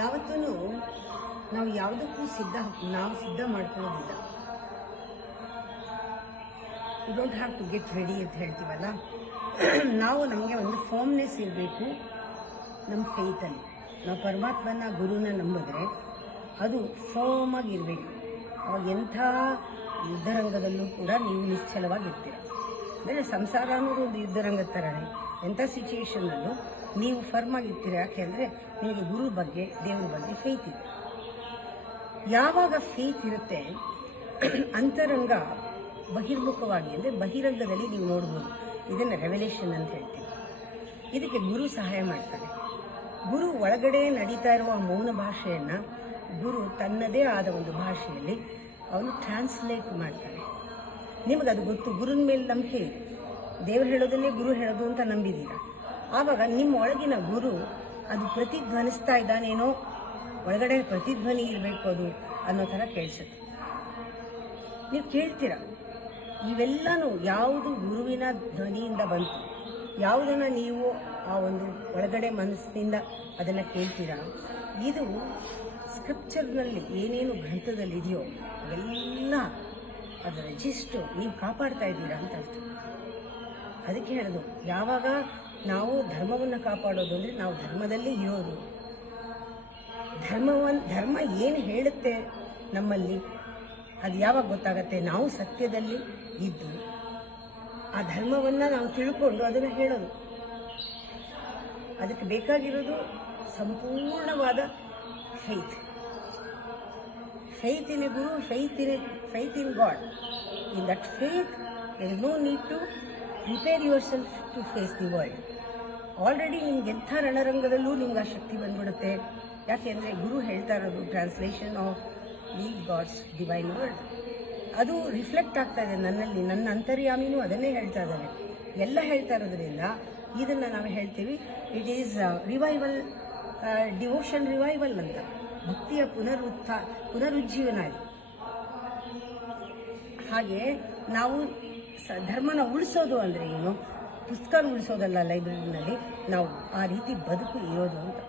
ಯಾವತ್ತೂ ನಾವು ಯಾವುದಕ್ಕೂ ಸಿದ್ಧ ಮಾಡ್ಕೊಳ್ಳೋದಿಲ್ಲ. You don't have to get ready ಅಂತ ಹೇಳ್ತೀವಲ್ಲ, ನಾವು ನಮಗೆ ಒಂದು ಫರ್ಮ್ನೆಸ್ ಇರಬೇಕು ನಮ್ಮ ಫೇತಲ್ಲಿ. ನಾವು ಪರಮಾತ್ಮನ ಗುರುನ ನಂಬಿದ್ರೆ ಅದು ಫರ್ಮ್ ಆಗಿರಬೇಕು. ಅವಾಗ ಎಂಥ ಯುದ್ಧರಂಗದಲ್ಲೂ ಕೂಡ ನೀವು ನಿಶ್ಚಲವಾಗಿರ್ತೀರ. ಅಂದರೆ ಸಂಸಾರ ಅನ್ನೋದು ಒಂದು ಯುದ್ಧರಂಗದ ಥರನೇ. ಎಂಥ ಸಿಚುವೇಶನ್ನಲ್ಲೂ ನೀವು ಫರ್ಮ್ ಆಗಿರ್ತೀರ. ಯಾಕೆಂದರೆ ನಿಮಗೆ ಗುರು ಬಗ್ಗೆ, ದೇವ್ರ ಬಗ್ಗೆ ಫೇತ್ ಇದೆ. ಯಾವಾಗ ಫೇತ್ ಇರುತ್ತೆ, ಅಂತರಂಗ ಬಹಿರ್ಮುಖವಾಗಿ ಅಂದರೆ ಬಹಿರಂಗದಲ್ಲಿ ನೀವು ನೋಡ್ಬೋದು. ಇದನ್ನು ರೆವಲ್ಯೂಷನ್ ಅಂತ ಹೇಳ್ತೀವಿ. ಇದಕ್ಕೆ ಗುರು ಸಹಾಯ ಮಾಡ್ತಾರೆ. ಗುರು ಒಳಗಡೆ ನಡೀತಾ ಇರುವ ಮೌನ ಭಾಷೆಯನ್ನು ಗುರು ತನ್ನದೇ ಆದ ಒಂದು ಭಾಷೆಯಲ್ಲಿ ಅವನು ಟ್ರಾನ್ಸ್ಲೇಟ್ ಮಾಡ್ತಾನೆ. ನಿಮಗದು ಗೊತ್ತು, ಗುರುನ ಮೇಲೆ ನಂಬಿಕೆ ಇದೆ. ದೇವರು ಹೇಳೋದನ್ನೇ ಗುರು ಹೇಳೋದು ಅಂತ ನಂಬಿದ್ದೀರ. ಆವಾಗ ನಿಮ್ಮ ಒಳಗಿನ ಗುರು ಅದು ಪ್ರತಿಧ್ವನಿಸ್ತಾ ಇದ್ದಾನೇನೋ, ಒಳಗಡೆ ಪ್ರತಿಧ್ವನಿ ಇರಬೇಕು ಅದು ಅನ್ನೋ ಥರ ಕೇಳಿಸುತ್ತೆ. ನೀವು ಕೇಳ್ತೀರ. ಇವೆಲ್ಲನೂ ಯಾವುದು ಗುರುವಿನ ಧ್ವನಿಯಿಂದ ಬಂತು, ಯಾವುದನ್ನು ನೀವು ಆ ಒಂದು ಒಳಗಡೆ ಮನಸ್ಸಿನಿಂದ ಅದನ್ನು ಕೇಳ್ತೀರಾ, ಇದು ಸ್ಕ್ರಿಪ್ಚರ್ನಲ್ಲಿ ಏನೇನು ಗ್ರಂಥದಲ್ಲಿದೆಯೋ ಅವೆಲ್ಲ ಅದರ ರೆಜಿಸ್ಟ್ರು ನೀವು ಕಾಪಾಡ್ತಾ ಇದ್ದೀರಾ ಅಂತ ಅರ್ಥ. ಅದಕ್ಕೆ ಹೇಳೋದು, ಯಾವಾಗ ನಾವು ಧರ್ಮವನ್ನು ಕಾಪಾಡೋದು ಅಂದರೆ ನಾವು ಧರ್ಮದಲ್ಲಿ ಇರೋದು. ಧರ್ಮ ಏನು ಹೇಳುತ್ತೆ ನಮ್ಮಲ್ಲಿ, ಅದು ಯಾವಾಗ ಗೊತ್ತಾಗತ್ತೆ, ನಾವು ಸತ್ಯದಲ್ಲಿ ಇದ್ದು ಆ ಧರ್ಮವನ್ನು ನಾವು ತಿಳ್ಕೊಂಡು ಅದನ್ನು ಹೇಳೋದು. ಅದಕ್ಕೆ ಬೇಕಾಗಿರೋದು ಸಂಪೂರ್ಣವಾದ faith. Faith in a Guru, faith in God. In that faith, there is no need to prepare yourself to face the world. Already ನಿಮ್ಗೆ ಎಂಥ ರಣರಂಗದಲ್ಲೂ ನಿಮ್ಗೆ ಆ ಶಕ್ತಿ ಬಂದ್ಬಿಡುತ್ತೆ. ಯಾಕೆಂದರೆ ಗುರು ಹೇಳ್ತಾ ಇರೋದು translation of the God's divine word. ಅದು ರಿಫ್ಲೆಕ್ಟ್ ಆಗ್ತಾ ಇದೆ ನನ್ನಲ್ಲಿ. ನನ್ನ ಅಂತರ್ಯಾಮಿನೂ ಅದನ್ನೇ ಹೇಳ್ತಾ ಇದ್ದಾರೆ. ಎಲ್ಲ ಹೇಳ್ತಾ ಇರೋದ್ರಿಂದ ಇದನ್ನು ನಾವು ಹೇಳ್ತೀವಿ, it is revival, devotion revival ಅಂತ. ಭಕ್ತಿಯ ಪುನರುಜ್ಜೀವನ ಇದೆ. ಹಾಗೆ ನಾವು ಧರ್ಮನ ಉಳಿಸೋದು ಅಂದರೆ ಏನು, ಪುಸ್ತಕ ಉಳಿಸೋದಲ್ಲ ಲೈಬ್ರರಿನಲ್ಲಿ, ನಾವು ಆ ರೀತಿ ಬದುಕು ಇರೋದು ಅಂತ.